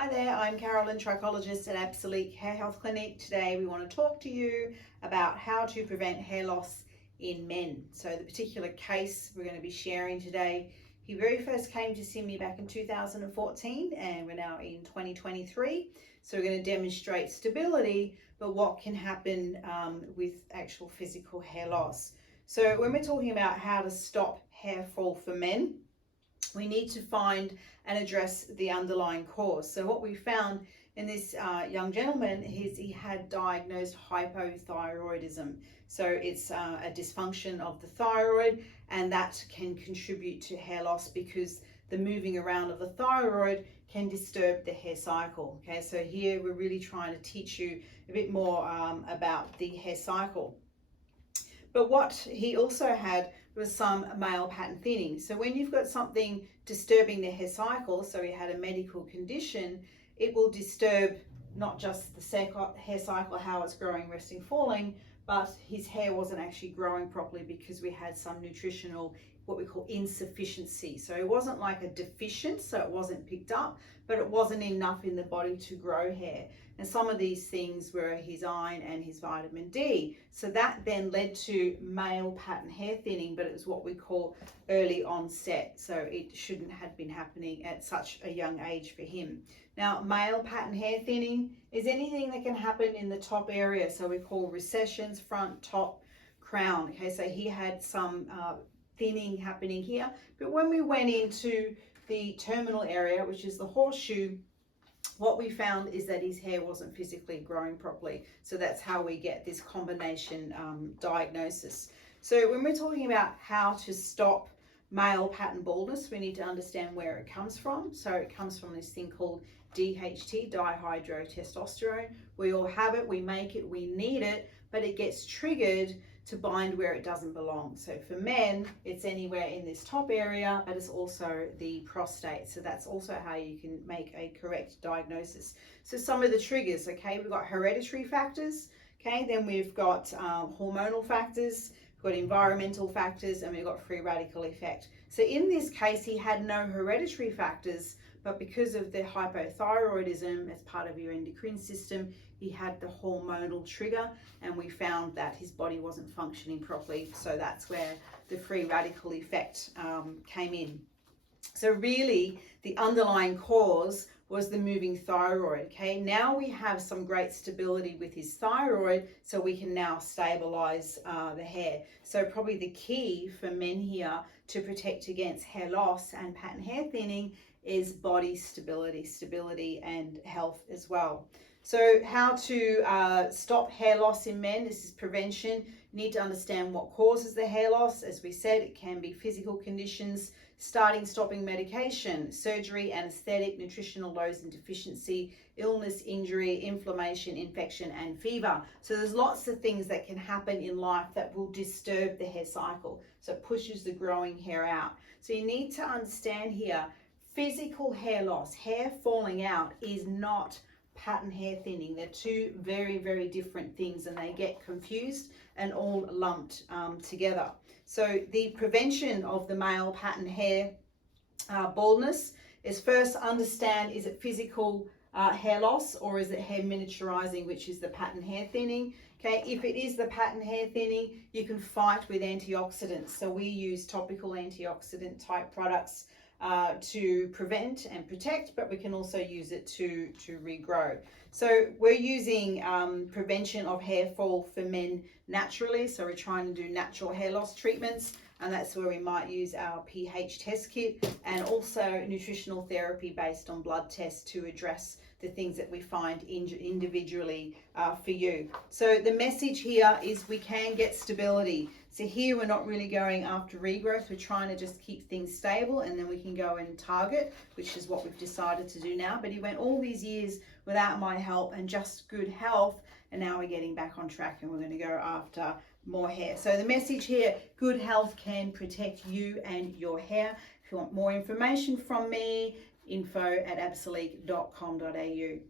Hi there, I'm Carolyn, Trichologist at Absolique Hair Health Clinic. Today we want to talk to you about how to prevent hair loss in men. So the particular case we're going to be sharing today, he very first came to see me back in 2014 and we're now in 2023. So we're going to demonstrate stability, but what can happen with actual physical hair loss. So when we're talking about how to stop hair fall for men, we need to find and address the underlying cause. So what we found in this young gentleman is he had diagnosed hypothyroidism. So it's a dysfunction of the thyroid, and that can contribute to hair loss because the moving around of the thyroid can disturb the hair cycle. Okay, so here we're really trying to teach you a bit more about the hair cycle. But what he also had was some male pattern thinning. So when you've got something disturbing the hair cycle, so he had a medical condition, it will disturb not just the hair cycle, how it's growing, resting, falling, but his hair wasn't actually growing properly because we had some nutritional, what we call insufficiency. So it wasn't like a deficient, so it wasn't picked up, but it wasn't enough in the body to grow hair. And some of these things were his iron and his vitamin D. So that then led to male pattern hair thinning, but it was what we call early onset. So it shouldn't have been happening at such a young age for him. Now, male pattern hair thinning is anything that can happen in the top area. So we call recessions, front, top, crown. Okay, so he had some thinning happening here. But when we went into the terminal area, which is the horseshoe, what we found is that his hair wasn't physically growing properly. So that's how we get this combination diagnosis. So when we're talking about how to stop male pattern baldness, we need to understand where it comes from. So it comes from this thing called DHT, dihydrotestosterone. We all have it, we make it, we need it, but it gets triggered to bind where it doesn't belong. So for men, it's anywhere in this top area, but it's also the prostate. So that's also how you can make a correct diagnosis. So some of the triggers, okay, we've got hereditary factors, okay, then we've got hormonal factors, we've got environmental factors, and we've got free radical effect. So in this case, he had no hereditary factors, but because of the hypothyroidism as part of your endocrine system, he had the hormonal trigger, and we found that his body wasn't functioning properly. So that's where the free radical effect came in. So really, the underlying cause was the moving thyroid. Okay, now we have some great stability with his thyroid, so we can now stabilize the hair. So probably the key for men here to protect against hair loss and pattern hair thinning is body stability and health as well. So how to stop hair loss in men? This is prevention. You need to understand what causes the hair loss. As we said, it can be physical conditions, stopping medication, surgery, anesthetic, nutritional lows and deficiency, illness, injury, inflammation, infection, and fever. So there's lots of things that can happen in life that will disturb the hair cycle. So it pushes the growing hair out. So you need to understand here, physical hair loss, hair falling out, is not pattern hair thinning. They're two very, very different things, and they get confused and all lumped together. So the prevention of the male pattern hair baldness is first understand, is it physical hair loss, or is it hair miniaturizing, which is the pattern hair thinning? Okay, if it is the pattern hair thinning, you can fight with antioxidants. So we use topical antioxidant type products to prevent and protect, but we can also use it to regrow. So we're using prevention of hair fall for men naturally. So we're trying to do natural hair loss treatments, and that's where we might use our pH test kit, and also nutritional therapy based on blood tests to address the things that we find individually for you. So the message here is we can get stability. So here we're not really going after regrowth, we're trying to just keep things stable, and then we can go and target, which is what we've decided to do now. But he went all these years without my help and just good health, and now we're getting back on track and we're going to go after more hair. So the message here, good health can protect you and your hair. If you want more information from me, info@absolique.com.au.